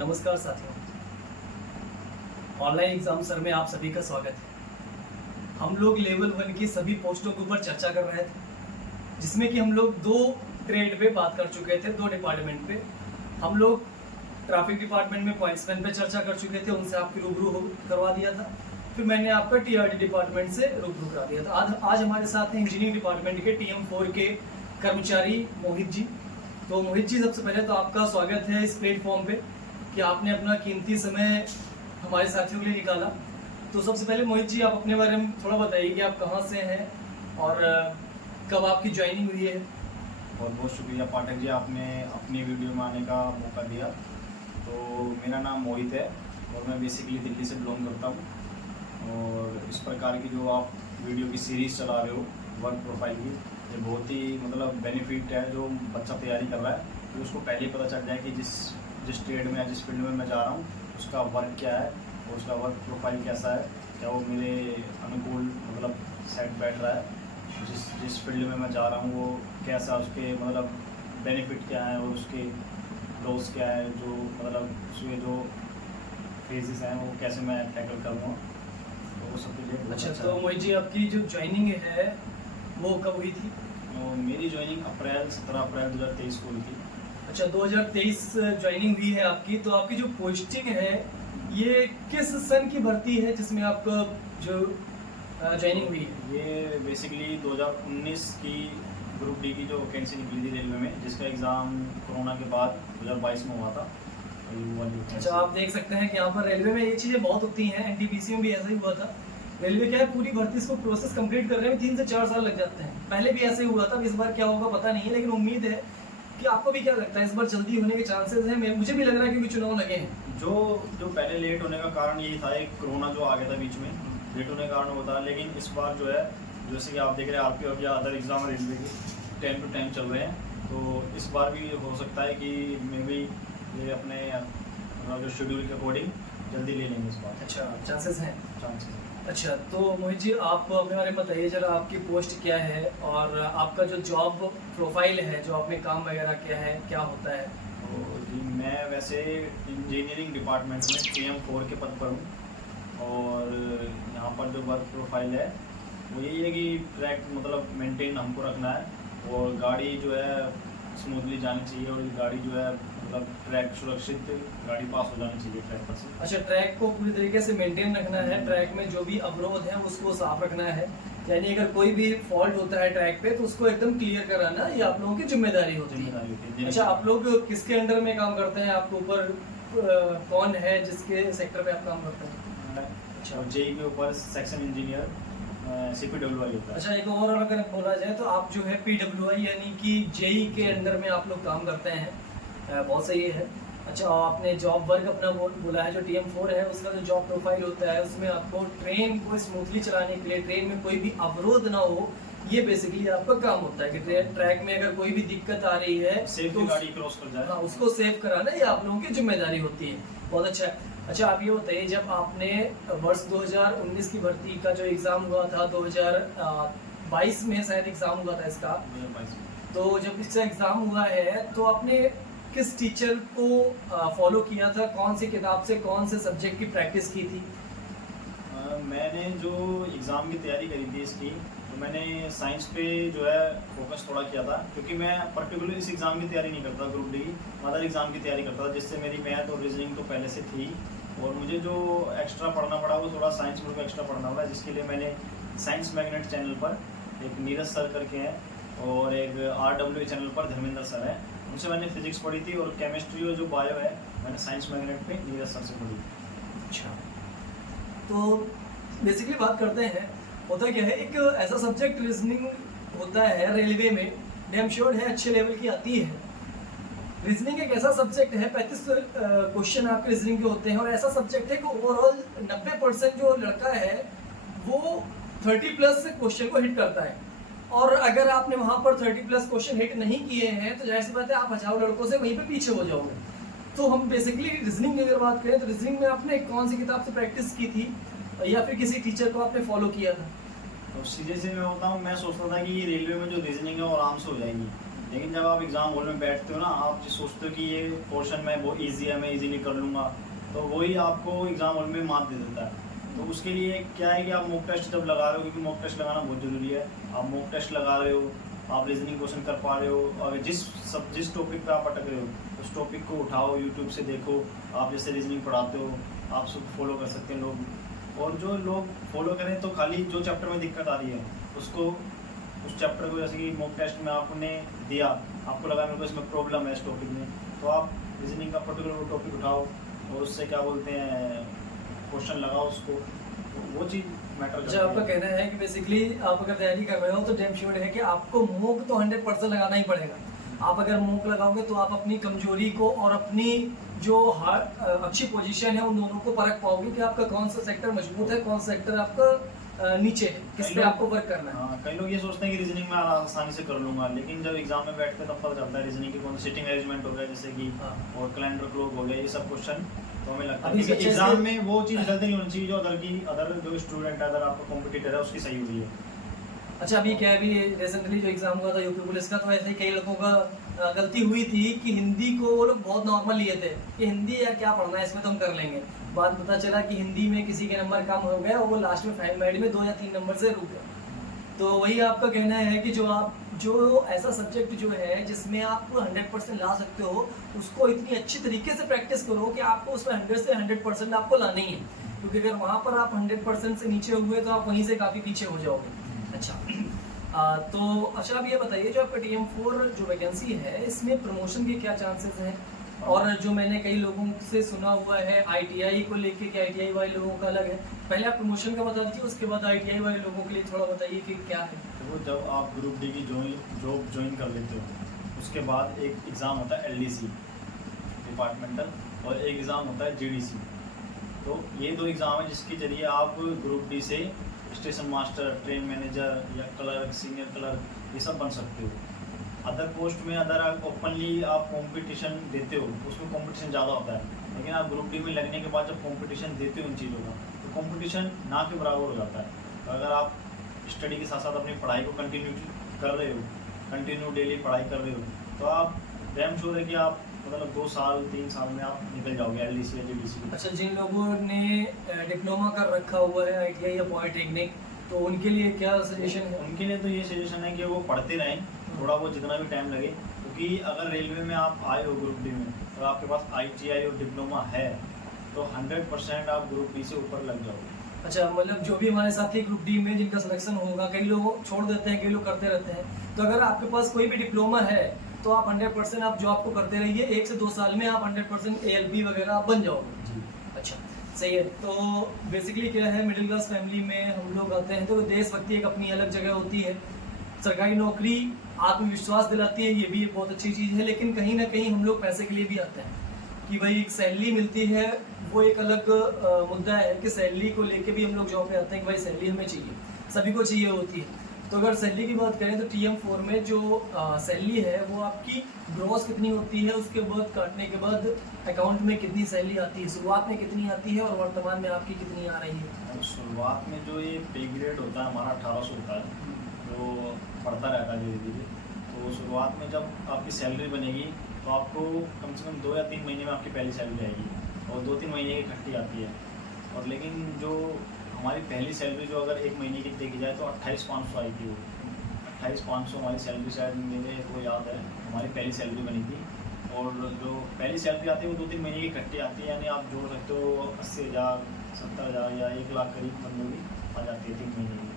नमस्कार साथियों, online exam sir में आप सभी का स्वागत है। हम लोग लेवल 1 की सभी पोस्टों के ऊपर चर्चा कर रहे थे, जिसमें कि हम लोग दो ट्रेड पे बात कर चुके थे, दो डिपार्टमेंट पे। हम लोग ट्रैफिक डिपार्टमेंट में पॉइंट्समैन पे चर्चा कर चुके थे, उनसे आपकी रूबरू करवा दिया था। फिर मैंने आपका टीआरडी डिपार्टमेंट से रूबरू करा दिया था। आज हमारे साथ हैं इंजीनियरिंग डिपार्टमेंट के TM4 के कर्मचारी मोहित जी। तो मोहित जी, सबसे पहले तो आपका स्वागत है इस प्लेटफॉर्म पे कि आपने अपना कीमती समय हमारे साथियों के लिए निकाला। तो सबसे पहले मोहित जी, आप अपने बारे में थोड़ा बताइए कि आप कहाँ से हैं और कब आपकी ज्वाइनिंग हुई है। बहुत बहुत शुक्रिया पाठक जी, आपने अपनी वीडियो में आने का मौका दिया। तो मेरा नाम मोहित है और मैं बेसिकली दिल्ली से बिलोंग करता हूँ। और इस प्रकार की जो आप वीडियो की सीरीज़ चला रहे हो वर्क प्रोफाइल की, ये बहुत ही बेनिफिट है। जो बच्चा तैयारी कर रहा है तो उसको पहले ही पता चल जाए कि जिस ट्रेड में या जिस फील्ड में मैं जा रहा हूँ उसका वर्क क्या है और उसका वर्क प्रोफाइल कैसा है, क्या वो मेरे अनुकूल सेट बैठ रहा है। जिस फील्ड में मैं जा रहा हूँ वो कैसा, उसके बेनिफिट क्या है और उसके लॉस क्या है, जो उसके जो फेजेस हैं वो कैसे मैं टैकल करूँगा, तो वो सब कुछ। अच्छा, तो मोहित जी, आपकी जो ज्वाइनिंग है वो कब हुई थी? तो मेरी ज्वाइनिंग 17 अप्रैल 2023 को हुई थी। अच्छा, 2023 ज्वाइनिंग हुई है आपकी। तो आपकी जो पोस्टिंग है ये किस सन की भर्ती है जिसमें आपका जो ज्वाइनिंग हुई है? ये बेसिकली 2019 की ग्रुप डी की जो वैकेंसी निकली थी रेलवे में, जिसका एग्ज़ाम कोरोना के बाद 2022 में हुआ था। अच्छा, आप देख सकते हैं कि यहाँ पर रेलवे में ये चीज़ें बहुत होती हैं। NTPC में भी ऐसा ही हुआ था। रेलवे क्या है, पूरी भर्ती इसको प्रोसेस कंप्लीट करने में 3 से 4 साल लग जाते हैं। पहले भी ऐसे ही हुआ था। इस बार क्या होगा पता नहीं है, लेकिन उम्मीद है कि आपको भी क्या लगता है इस बार जल्दी होने के चांसेस हैं? मुझे भी लग रहा है क्योंकि चुनाव लगे हैं। जो पहले लेट होने का कारण यही था, एक कोरोना जो आ गया था बीच में, लेट होने का कारण होता है। लेकिन इस बार जो है, जैसे कि आप देख रहे हैं RPO या अदर एग्जाम रेलवे के टाइम टू टाइम चल रहे हैं, तो इस बार भी हो सकता है कि मे बी ये अपने जो शेड्यूल के अकॉर्डिंग जल्दी ले लेंगे इस बार। अच्छा, चांसेस हैं। चांसेस। अच्छा, तो मोहित जी, आप अपने बारे में बताइए जरा, आपकी पोस्ट क्या है और आपका जो जॉब प्रोफाइल है, जो आपने काम वगैरह किया है, क्या होता है? तो जी, मैं वैसे इंजीनियरिंग डिपार्टमेंट में TM4 के पद पर हूँ। और यहाँ पर जो वर्क प्रोफाइल है वो यही है कि ट्रैक मेंटेन हमको रखना है और गाड़ी जो है स्मूथली जानी चाहिए और गाड़ी जो है ट्रैक सुरक्षित गाड़ी पास हो जानी चाहिए ट्रैक पर से। अच्छा, ट्रैक को पूरी तरीके से मेंटेन रखना है। ट्रैक में जो भी अवरोध है उसको साफ रखना है, यानी अगर कोई भी फॉल्ट होता है ट्रैक पे तो उसको एकदम क्लियर कराना ये आप लोगों की जिम्मेदारी होती है। अच्छा, आप लोग किसके अंडर में काम करते हैं? आपके ऊपर कौन है जिसके सेक्टर पे आप काम करते हैं? अच्छा, जेई के ऊपर सेक्शन इंजीनियर CPWI होता है। अच्छा, एक और अगर बोला जाए तो आप जो है PWI यानी कि जेई के अंडर में आप लोग काम करते हैं। बहुत सही है। अच्छा, आपने जॉब वर्क अपना बोला है, जो TM4 है उसका जो जॉब प्रोफाइल होता है उसमें आपको ट्रेन को स्मूथली चलाने के लिए, ट्रेन में कोई भी अवरोध ना हो, ये बेसिकली आपका काम होता है कि ट्रैक में अगर कोई भी दिक्कत आ रही है तो गाड़ी क्रॉस कर जाए, हाँ, उसको सेव कराना ये आप लोगों की जिम्मेदारी होती है। बहुत अच्छा है। अच्छा, आप ये बताइए, जब आपने वर्ष 2019 की भर्ती का जो एग्ज़ाम हुआ था, 2022 में शायद एग्ज़ाम हुआ था इसका, 2022 में, तो जब इसका एग्ज़ाम हुआ है तो आपने किस टीचर को फॉलो किया था? कौन सी किताब से कौन से सब्जेक्ट की प्रैक्टिस की थी? मैंने जो एग्ज़ाम की तैयारी करी थी इसकी, तो मैंने साइंस पे जो है फोकस थोड़ा किया था, क्योंकि मैं पर्टिकुलर इस एग्ज़ाम की तैयारी नहीं करता, ग्रुप डी की अदर एग्ज़ाम की तैयारी करता था, जिससे मेरी मैथ और रीजनिंग तो पहले से थी। और मुझे जो एक्स्ट्रा पढ़ना पड़ा वो थोड़ा साइंस में एक्स्ट्रा पढ़ना पड़ा, जिसके लिए मैंने साइंस मैग्नेट चैनल पर एक नीरज सर करके हैं और एक RW चैनल पर धर्मेंद्र सर है, उनसे मैंने फिजिक्स पढ़ी थी। और केमिस्ट्री और जो बायो है मैंने साइंस मैग्नेट पे नीरज सर से पढ़ी। अच्छा, तो बेसिकली बात करते हैं, होता क्या है, एक ऐसा सब्जेक्ट रीजनिंग होता है रेलवे में, डैम श्योर है अच्छे लेवल की आती है। रीजनिंग एक ऐसा सब्जेक्ट है, 35 क्वेश्चन आपके रीजनिंग के होते हैं और ऐसा सब्जेक्ट है कि ओवरऑल 90% जो लड़का है वो 30+ क्वेश्चन को हिट करता है। और अगर आपने वहाँ पर 30+ क्वेश्चन हिट नहीं किए हैं तो जाहिर सी बात है आप हजारों लड़कों से वहीं पे पीछे हो जाओगे। तो हम बेसिकली रीजनिंग की अगर बात करें तो रीजनिंग में आपने कौन सी किताब से प्रैक्टिस की थी या फिर किसी टीचर को आपने फॉलो किया था? तो सीधे से मैं बताऊँ, मैं सोचता था कि ये रेलवे में जो रीजनिंग है वो आराम से हो जाएगी, लेकिन जब आप एग्ज़ाम हॉल में बैठते हो ना, आप जो सोचते हो कि ये पोर्शन में वो ईजी है, मैं इजीली कर लूँगा, तो वही आपको एग्ज़ाम हॉल में मात दे देता है। तो उसके लिए क्या है कि आप मॉक टेस्ट जब लगा रहे हो, क्योंकि मॉक टेस्ट लगाना बहुत ज़रूरी है, आप मॉक टेस्ट लगा रहे हो, आप रीजनिंग क्वेश्चन कर पा रहे हो, और जिस टॉपिक पे आप अटक रहे हो उस टॉपिक को उठाओ, यूट्यूब से देखो, आप जैसे रीजनिंग पढ़ाते हो आप सब फॉलो कर सकते हैं लोग। और जो लोग फॉलो करें तो खाली जो चैप्टर में दिक्कत आ रही है उसको, उस चैप्टर को, जैसे कि मॉक टेस्ट में आपने दिया, आपको लगा मेरे को इसमें प्रॉब्लम है इस टॉपिक में, तो आप रीजनिंग का पर्टिकुलर टॉपिक उठाओ और उससे क्या बोलते हैं क्वेश्चन लगाओ उसको, तो वो चीज़ मैटर अच्छा, आपका कहना है कि बेसिकली आप अगर तैयारी कर रहे हो तो डैम श्योर है कि आपको मूक तो 100% लगाना ही पड़ेगा। आप अगर मूक लगाओगे तो आप अपनी कमजोरी को और अपनी जो अच्छी पोजीशन है उन दोनों को परख पाओगे कि आपका कौन सा सेक्टर मजबूत है, कौन सा सेक्टर आपका नीचे है, किस पे आपको वर्क करना है। हाँ, कई लोग ये सोचते हैं कि रीजनिंग में आसानी से कर लूंगा, लेकिन जब एग्जाम में बैठते हैं तब पता चलता है रीजनिंग के कौन सा सिटिंग अरेंजमेंट हो गया, जैसे कि और कैलेंडर क्लॉक हो गया, ये सब क्वेश्चन तो हमें लगता है कि एग्जाम में वो चीज़ गलती नहीं होनी चाहिए जो अदर जो स्टूडेंट है, अदर आपका कॉम्पिटिटर है उसकी सही हुई है। अच्छा, अभी क्या है, अभी रिसेंटली जो एग्जाम हुआ था यूपी पुलिस का, तो ऐसे ही कई लोगों का गलती हुई थी कि हिंदी को वो लोग बहुत नॉर्मल लिए थे कि हिंदी या क्या पढ़ना है, इसमें तो हम कर लेंगे। बाद पता चला कि हिंदी में किसी के नंबर कम हो गया और वो लास्ट में फाइनल मेरिट में 2 या 3 नंबर से रुक गया। तो वही आपका कहना है कि जो ऐसा सब्जेक्ट जो है जिसमें आप 100% ला सकते हो, उसको इतनी अच्छी तरीके से प्रैक्टिस करो कि आपको उसमें 100 से 100% आपको लानी है, क्योंकि अगर वहाँ पर आप 100% से नीचे हुए तो आप वहीं से काफ़ी पीछे हो जाओगे। अच्छा, तो अच्छा आप ये बताइए, जो आपका TM4 जो वैकेंसी है इसमें प्रमोशन के क्या चांसेस हैं? और जो मैंने कई लोगों से सुना हुआ है ITI को लेके कि ITI वाले लोगों का अलग है, पहले आप प्रमोशन का बता दीजिए, उसके बाद ITI वाले लोगों के लिए थोड़ा बताइए कि क्या है। तो जब आप ग्रुप डी की जॉब ज्वाइन कर लेते हो उसके बाद एक एग्ज़ाम होता है LDC डिपार्टमेंटल, और एक एग्ज़ाम होता है GDC। तो ये 2 एग्ज़ाम है जिसके ज़रिए आप ग्रुप डी से स्टेशन मास्टर, ट्रेन मैनेजर या क्लर्क, सीनियर क्लर्क ये सब बन सकते हो। अदर पोस्ट में अदर आप ओपनली आप कंपटीशन देते हो, उसमें कंपटीशन ज़्यादा होता है, लेकिन आप ग्रुप डी में लगने के बाद जब कंपटीशन देते हो उन चीज़ों का, तो कंपटीशन ना के बराबर हो जाता है। तो अगर आप स्टडी के साथ साथ अपनी पढ़ाई को कंटिन्यू कर रहे हो, कंटिन्यू डेली पढ़ाई कर रहे हो, तो आप डैम श्योर है कि आप मतलब 2 साल 3 साल में आप निकल जाओगे LDC या GDC। अच्छा, जिन लोगों ने डिप्लोमा कर रखा हुआ है ITI या पॉलिटेक्निक, तो उनके लिए क्या सजेशन है? उनके लिए तो ये सजेशन है कि वो पढ़ते रहें थोड़ा बहुत, जितना भी टाइम लगे, क्योंकि अगर रेलवे में आप आए हो ग्रुप डी में और आपके पास ITI और डिप्लोमा है तो 100% आप ग्रुप डी से ऊपर लग जाओगे। अच्छा, मतलब जो भी हमारे साथी ग्रुप डी में जिनका सिलेक्शन होगा, कई लोग छोड़ देते हैं, कई लोग करते रहते हैं, तो अगर आपके पास कोई भी डिप्लोमा है तो आप 100% आप जॉब को करते रहिए, 1 से 2 साल में आप 100% ALB वगैरह आप बन जाओगे। अच्छा, सही है। तो बेसिकली क्या है, मिडिल क्लास फैमिली में हम लोग आते हैं तो देशभक्ति एक अपनी अलग जगह होती है, सरकारी नौकरी आत्मविश्वास दिलाती है, ये भी एक बहुत अच्छी चीज़ है, लेकिन कहीं ना कहीं हम लोग पैसे के लिए भी आते हैं कि भाई एक सैलरी मिलती है, वो एक अलग मुद्दा है कि सैलरी को लेके भी हम लोग जॉब पे आते हैं कि भाई सैलरी हमें चाहिए, सभी को चाहिए होती है। तो अगर सैलरी की बात करें तो TM4 में जो सैलरी है वो आपकी ग्रॉस कितनी होती है, उसके बाद काटने के बाद अकाउंट में कितनी सैलरी आती है, शुरुआत में कितनी आती है और वर्तमान में आपकी कितनी आ रही है? शुरुआत में जो ये पे ग्रेड होता है हमारा 1800 होता है, जो बढ़ता रहता है धीरे धीरे। तो शुरुआत में जब आपकी सैलरी बनेगी तो आपको कम से कम 2 या 3 महीने में आपकी पहली सैलरी आएगी और 2-3 महीने की इकट्ठी आती है। और लेकिन जो हमारी पहली सैलरी जो अगर 1 महीने की देखी जाए तो 28,500 आई थी, वो 28,500 हमारी सैलरी, शायद मेरे को याद है हमारी पहली सैलरी बनी थी। और जो पहली सैलरी आती है वो 2-3 महीने की इकट्ठी आती है, यानी आप जोड़ सकते हो 80,000, 70,000 या 1 लाख करीब बंदों की आ जाती है 3 महीने की,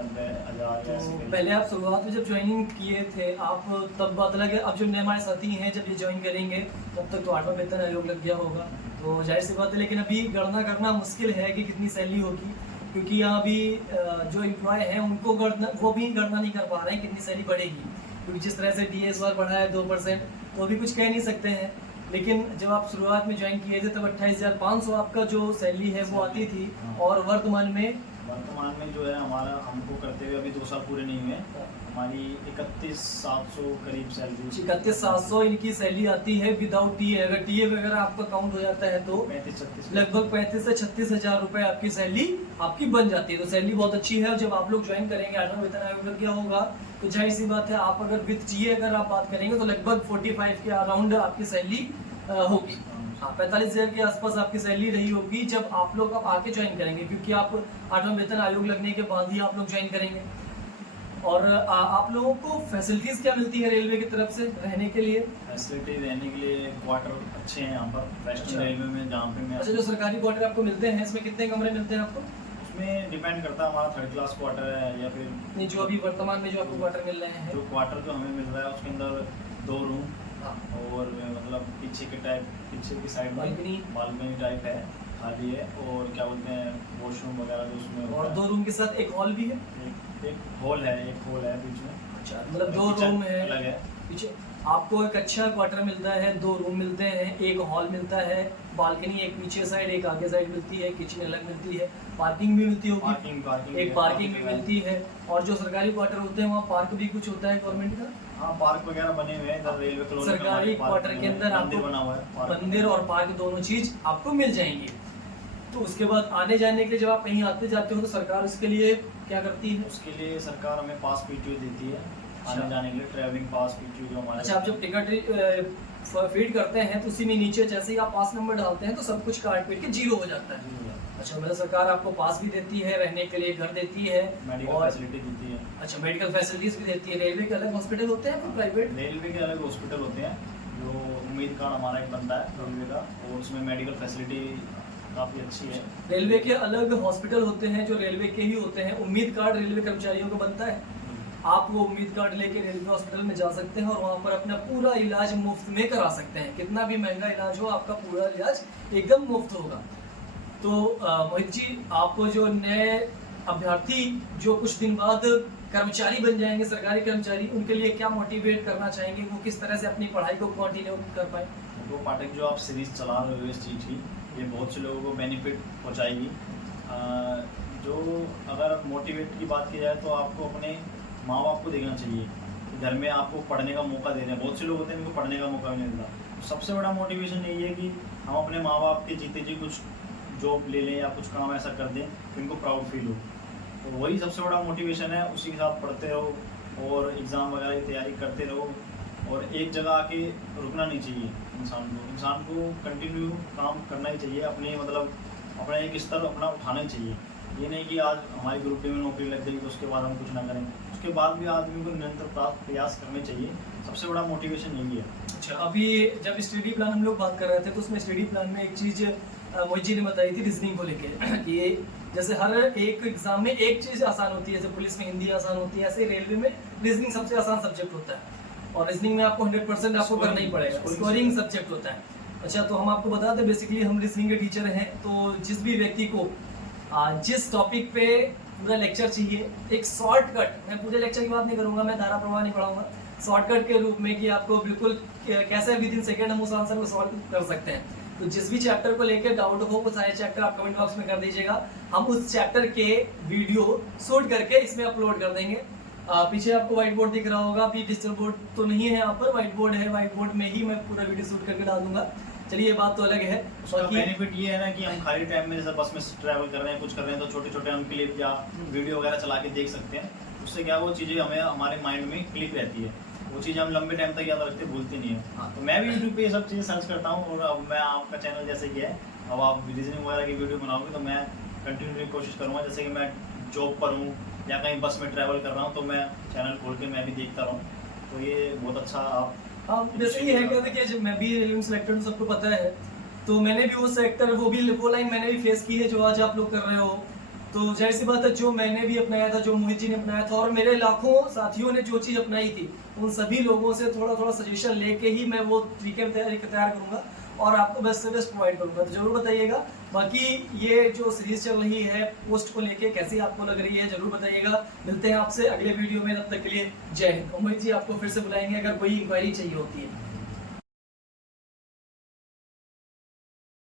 90,000 या ऐसे। पहले आप शुरुआत में जब ज्वाइनिंग किए थे आप, तब बात अलग है, अब जो नए हमारे साथी हैं जब ये ज्वाइन करेंगे तब तक तो 8वां वेतन आयोग लग गया होगा, तो जाहिर सी बात है। लेकिन अभी गणना करना मुश्किल है कि कितनी सैलरी होगी, क्योंकि यहाँ अभी जो एम्प्लॉय हैं उनको वो भी गणना नहीं कर पा रहे हैं कितनी सैलरी बढ़ेगी, क्योंकि जिस तरह से DA बार बढ़ा है 2%, तो अभी कुछ कह नहीं सकते हैं। लेकिन जब आप शुरुआत में ज्वाइन किए थे तब 28,500 आपका जो सैलरी है वो आती थी, और वर्तमान में जो है हमारा, हमको करते हुए अभी 2 साल पूरे नहीं हुए, हमारी 31,700 करीब सैलरी, 31,700 इनकी सैलरी आती है विदाउट टीए। अगर टीए वगैरह आपका काउंट हो जाता है तो 35-36 लगभग 35 से 36,000 रुपए आपकी सैलरी आपकी बन जाती है। तो सैलरी बहुत अच्छी है, और जब आप लोग ज्वाइन करेंगे, 8वां वेतन आयोग लग गया होगा, तो जाहिर सी बात है आप अगर विथ जीए अगर आप बात करेंगे तो लगभग 45 के अराउंड आपकी सैलरी होगी। हाँ, 45,000 के आसपास आपकी सैलरी रही होगी जब आप लोग अब आके ज्वाइन करेंगे, क्योंकि आप 8वां वेतन आयोग लगने के बाद ही आप लोग ज्वाइन करेंगे। और आप लोगों को फैसिलिटीज़ क्या मिलती है रेलवे की तरफ से रहने के लिए? फैसिलिटी रहने के लिए क्वार्टर अच्छे हैं यहाँ पर वेस्टर्न अच्छा। रेलवे में, जहाँ पे मैं अच्छा, जो सरकारी क्वार्टर आपको मिलते हैं इसमें कितने कमरे मिलते हैं आपको? उसमें डिपेंड करता है, हमारा 3rd क्लास क्वार्टर है या फिर नहीं, जो अभी वर्तमान में जो आपको क्वार्टर मिल रहे हैं। जो क्वार्टर जो हमें मिल रहा है उसके अंदर 2 रूम हाँ, और मतलब पीछे की साइड में बालकनी टाइप है, खाली है, और क्या बोलते हैं वॉशरूम वगैरह जो उसमें और होता 2 रूम के साथ एक हॉल भी है। है। एक हॉल है बीच में। अच्छा, मतलब 2 किचन रूम है अलग है। पीछे आपको एक अच्छा क्वार्टर मिलता है, 2 रूम मिलते हैं, एक हॉल मिलता है, बालकनी एक पीछे साइड एक आगे साइड मिलती है, किचन अलग मिलती है, पार्किंग भी मिलती होगी, एक पार्किंग भी मिलती है। और जो सरकारी क्वार्टर होते हैं वहाँ पार्क भी कुछ होता है गवर्नमेंट का। हाँ, पार्क वगैरह बने हुए हैं इधर रेलवे कॉलोनी में। सरकारी क्वार्टर के अंदर मंदिर बना हुआ है, आपको पार्क। मंदिर और पार्क दोनों चीज आपको मिल जाएंगी। तो उसके बाद आने जाने के लिए जब आप कहीं आते जाते हो तो सरकार उसके लिए क्या करती है? उसके लिए सरकार हमें पास पीटीओ देती है अच्छा। आने जाने के लिए, ट्रैवलिंग पास पीटीओ जो हमारे। अच्छा, आप जब टिकट फीड करते हैं तो उसी में नीचे जैसे ही आप पास नंबर डालते हैं तो सब कुछ काट पीट के 0 हो जाता है। अच्छा, मतलब सरकार आपको पास भी देती है, रहने के लिए घर देती है, मेडिकल और फैसिलिटी देती है। अच्छा मेडिकल फैसिलिटीज भी देती है। रेलवे के अलग हॉस्पिटल होते हैं प्राइवेट? रेलवे के अलग हॉस्पिटल होते हैं, जो उम्मीद कार्ड हमारा एक बनता है रेलवे का, और उसमें मेडिकल फैसिलिटी काफ़ी अच्छी है। रेलवे के अलग हॉस्पिटल होते हैं जो रेलवे के ही होते हैं। उम्मीद कार्ड रेलवे कर्मचारियों को बनता है। आप वो उम्मीद कार्ड लेके रेलवे हॉस्पिटल में जा सकते हैं और वहाँ पर अपना पूरा इलाज मुफ्त में करा सकते हैं। कितना भी महंगा इलाज हो, आपका पूरा इलाज एकदम मुफ्त होगा। तो मोहित जी, आपको जो नए अभ्यर्थी जो कुछ दिन बाद कर्मचारी बन जाएंगे, सरकारी कर्मचारी, उनके लिए क्या मोटिवेट करना चाहेंगे? वो किस तरह से अपनी पढ़ाई को कंटिन्यू कर पाए? तो पाठक जो आप सीरीज चला रहे हो इस चीज़ की, ये बहुत से लोगों को बेनिफिट पहुंचाएगी। जो अगर मोटिवेट की बात की जाए तो आपको अपने माँ बाप को देखना चाहिए कि घर में आपको पढ़ने का मौका दे रहे हैं। बहुत से लोग होते हैं जिनको पढ़ने का मौका नहीं मिलता। तो सबसे बड़ा मोटिवेशन यही है कि हम अपने माँ बाप के जीते जी कुछ जॉब ले लें या कुछ काम ऐसा कर दें कि उनको प्राउड फील हो। तो वही सबसे बड़ा मोटिवेशन है। उसी के साथ पढ़ते रहो और एग्ज़ाम वगैरह की तैयारी करते रहो, और एक जगह आके रुकना नहीं चाहिए इंसान को कंटिन्यू काम करना ही चाहिए। अपना एक स्तर अपना उठाना ही चाहिए। ये नहीं कि आज हमारी ग्रुप डी में नौकरी लग गई तो उसके बाद हम कुछ ना करें, उसके बाद भी आदमी को निरंतर प्रयास करने चाहिए। सबसे बड़ा मोटिवेशन यही है। अच्छा, अभी जब स्टडी प्लान हम लोग बात कर रहे थे तो उसमें स्टडी प्लान में एक चीज़ मोहित जी ने बताई थी रीजनिंग को लेके कि जैसे हर एक एग्जाम में एक चीज़ आसान होती है, जैसे पुलिस में हिंदी आसान होती है, ऐसे ही रेलवे में रीजनिंग सबसे आसान सब्जेक्ट होता है। और रीजनिंग में आपको 100% आपको करना ही पड़ेगा, स्कोरिंग सब्जेक्ट होता है। अच्छा, तो हम आपको बता दें बेसिकली हम रीजनिंग के टीचर हैं। तो जिस भी व्यक्ति को जिस टॉपिक पे पूरा लेक्चर चाहिए, एक शॉर्टकट, मैं पूरे लेक्चर की बात नहीं करूंगा, मैं धारा प्रवाह नहीं पढ़ाऊंगा, शॉर्टकट के रूप में कि आपको बिल्कुल कैसे विद इन सेकेंड हम उस आंसर को सॉल्व कर सकते हैं। तो जिस भी चैप्टर को लेकर डाउट हो वो सारे चैप्टर आप कमेंट बॉक्स में कर दीजिएगा। हम उस चैप्टर के वीडियो शूट करके इसमें अपलोड कर देंगे। पीछे आपको व्हाइट बोर्ड दिख रहा होगा, अभी डिजिटल बोर्ड तो नहीं है, यहाँ पर व्हाइट बोर्ड है। व्हाइट बोर्ड में ही मैं पूरा वीडियो शूट करके डाल दूंगा। चलिए, ये बात तो अलग है। उसका बेनिफिट ये है ना कि हम खाली टाइम में जैसे बस में ट्रैवल कर रहे हैं, कुछ कर रहे हैं, तो छोटे छोटे हम क्लिप या वीडियो वगैरह चला के देख सकते हैं। उससे क्या वो चीज़ें हमें हमारे माइंड में क्लिक रहती है, वो चीज़ हम लंबे टाइम तक याद रखते, भूलते नहीं है। तो मैं भी यूट्यूब पे ये सब चीज़ें सर्च करता हूँ, और अब मैं आपका चैनल जैसे कि है, अब आप रीजनिंग वगैरह की वीडियो बनाओगे तो मैं कंटिन्यू कोशिश करूँगा। जैसे कि मैं जॉब पर हूँ या कहीं बस में ट्रैवल कर रहा हूँ तो मैं चैनल खोल के मैं भी देखता रहूँ। तो ये बहुत अच्छा आप जैसे ही है क्या, देखिए जब मैं भी रेलवे सेलेक्टेड हूँ, सबको पता है, तो मैंने भी वो सेक्टर वो लाइन मैंने भी फेस की है जो आज आप लोग कर रहे हो। तो जाहिर सी बात है, जो मैंने भी अपनाया था, जो मोहित जी ने अपनाया था, और मेरे लाखों साथियों ने जो चीज़ अपनाई थी, उन सभी लोगों से थोड़ा थोड़ा सजेशन लेके ही मैं वो तरीके तैयार करूँगा और आपको बेस्ट से बेस्ट प्रोवाइड करूँगा। तो जरूर बताइएगा। बाकी ये जो सीरीज चल रही है पोस्ट को लेके कैसी आपको लग रही है जरूर बताइएगा। मिलते हैं आपसे अगले वीडियो में, तब तक के लिए जय हिंद। मोहित जी आपको फिर से बुलाएंगे अगर कोई इंक्वायरी चाहिए होती है।